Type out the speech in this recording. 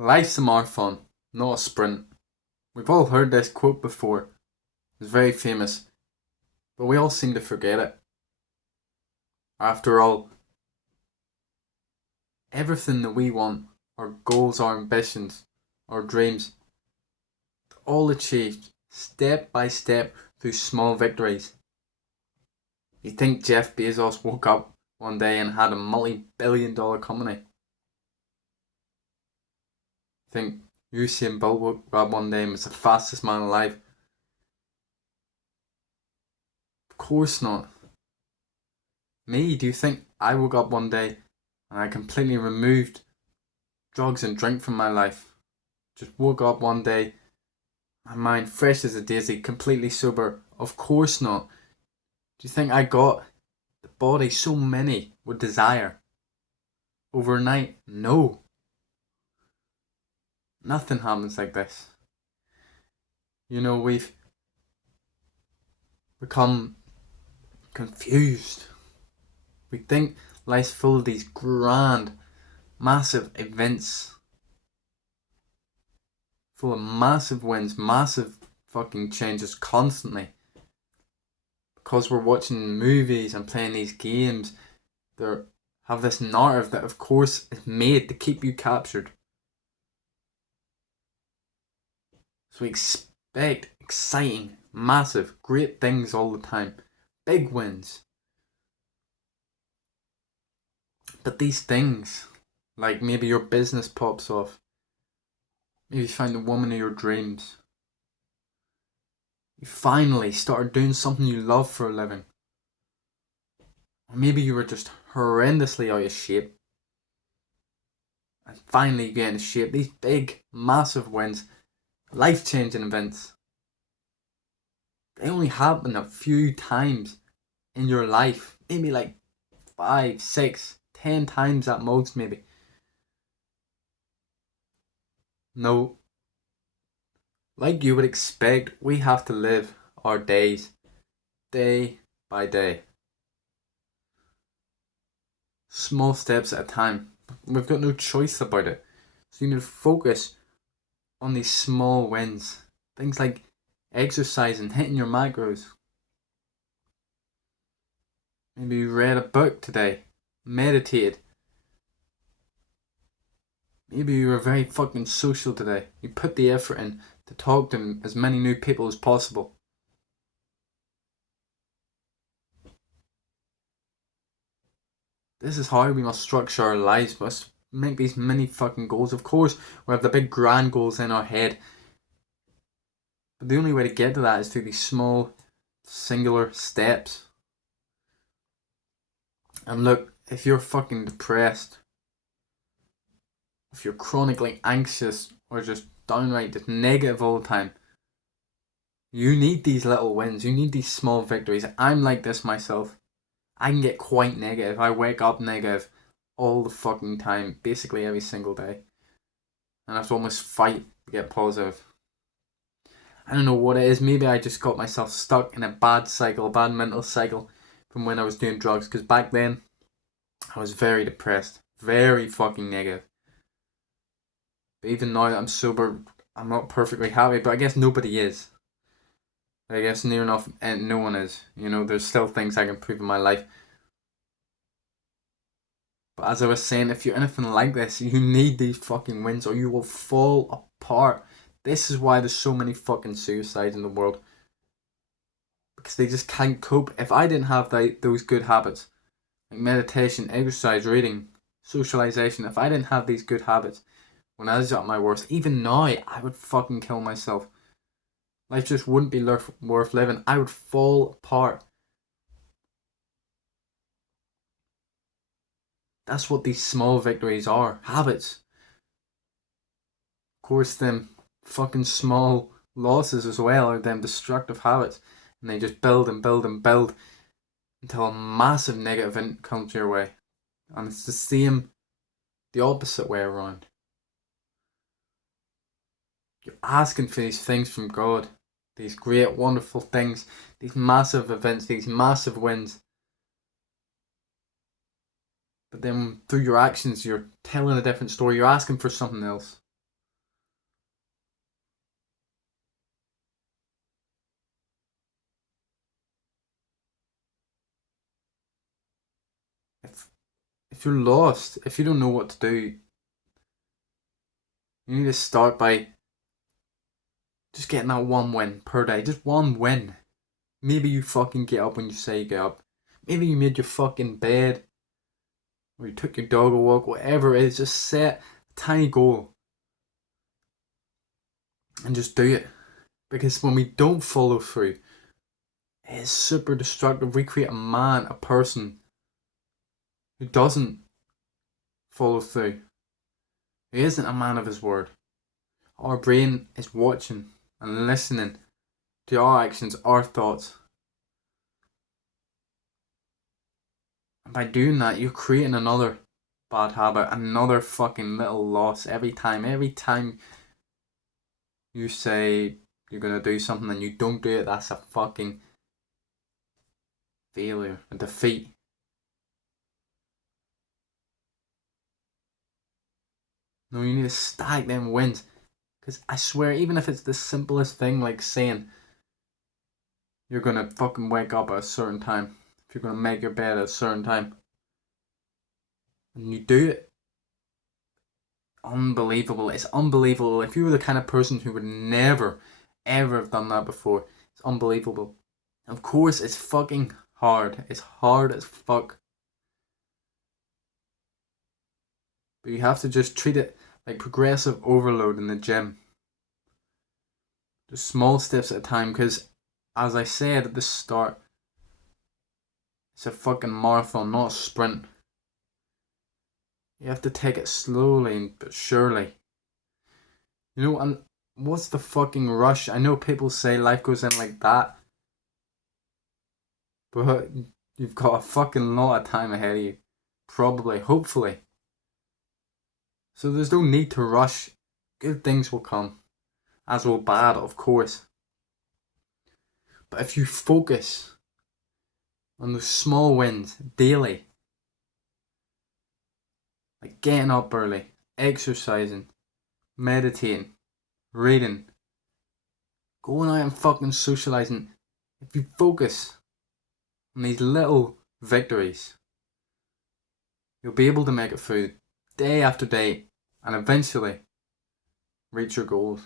Life's a marathon, not a sprint. We've all heard this quote before. It's very famous, but we all seem to forget it. After all, everything that we want, our goals, our ambitions, our dreams, all achieved step by step through small victories. You think Jeff Bezos woke up one day and had a multi-billion-dollar company? Think Usain Bolt woke up one day and was the fastest man alive? Of course not. Me, do you think I woke up one day and I completely removed drugs and drink from my life? Just woke up one day, my mind fresh as a daisy, completely sober? Of course not. Do you think I got the body so many would desire overnight? No. Nothing happens like this. We've become confused. We think life's full of these grand, massive events, full of massive wins, massive fucking changes constantly. Because we're watching movies and playing these games, they have this narrative that, of course, is made to keep you captured. So we expect exciting, massive, great things all the time. Big wins. But these things, like maybe your business pops off, maybe you find the woman of your dreams, you finally started doing something you love for a living, or maybe you were just horrendously out of shape, and finally you get into shape. These big, massive wins, life-changing events, they only happen a few times in your life, maybe like 5, 6, 10 times at most, maybe. No, like you would expect, we have to live our days day by day, small steps at a time. We've got no choice about it. So you need to focus on these small wins. Things like exercising, hitting your macros. Maybe you read a book today, meditated. Maybe you were very fucking social today. You put the effort in to talk to as many new people as possible. This is how we must structure our lives. We must make these many fucking goals. Of course, we have the big grand goals in our head. But the only way to get to that is through these small, singular steps. And look, if you're fucking depressed, if you're chronically anxious, or just downright just negative all the time, you need these little wins. You need these small victories. I'm like this myself. I can get quite negative. I wake up negative all the fucking time, basically every single day. And I have to almost fight to get positive. I don't know what it is. Maybe I just got myself stuck in a bad cycle, a bad mental cycle from when I was doing drugs. Because back then, I was very depressed. Very fucking negative. But even now that I'm sober, I'm not perfectly happy. But I guess nobody is. I guess near enough, and no one is. There's still things I can improve in my life. But as I was saying, if you're anything like this, you need these fucking wins or you will fall apart. This is why there's so many fucking suicides in the world. Because they just can't cope. If I didn't have those good habits, like meditation, exercise, reading, socialization, if I didn't have these good habits when I was at my worst, even now, I would fucking kill myself. Life just wouldn't be worth living. I would fall apart. That's what these small victories are. Habits. Of course, them fucking small losses as well are them destructive habits. And they just build and build and build until a massive negative event comes your way. And it's the opposite way around. You're asking for these things from God. These great, wonderful things. These massive events. These massive wins. But then through your actions, you're telling a different story. You're asking for something else. if you're lost, if you don't know what to do, you need to start by just getting that one win per day. Just one win. Maybe you fucking get up when you say you get up. Maybe you made your fucking bed. Or you took your dog a walk. Whatever it is, just set a tiny goal. And just do it. Because when we don't follow through, it is super destructive. We create a person who doesn't follow through. He isn't a man of his word. Our brain is watching and listening to our actions, our thoughts. And by doing that, you're creating another bad habit, another fucking little loss every time. Every time you say you're gonna do something and you don't do it, that's a fucking failure, a defeat. No, you need to stack them wins. Because I swear, even if it's the simplest thing like saying you're gonna fucking wake up at a certain time, if you're gonna make your bed at a certain time, and you do it, unbelievable. It's unbelievable. If you were the kind of person who would never, ever have done that before, it's unbelievable. Of course, it's fucking hard. It's hard as fuck. But you have to just treat it like progressive overload in the gym. Just small steps at a time, because as I said at the start, it's a fucking marathon, not a sprint. You have to take it slowly but surely. You know, and what's the fucking rush? I know people say life goes in like that, but you've got a fucking lot of time ahead of you. Probably, hopefully. So there's no need to rush. Good things will come. As will bad, of course. But if you focus on those small wins daily, like getting up early, exercising, meditating, reading, going out and fucking socialising, if you focus on these little victories, you'll be able to make it through day after day and eventually reach your goals.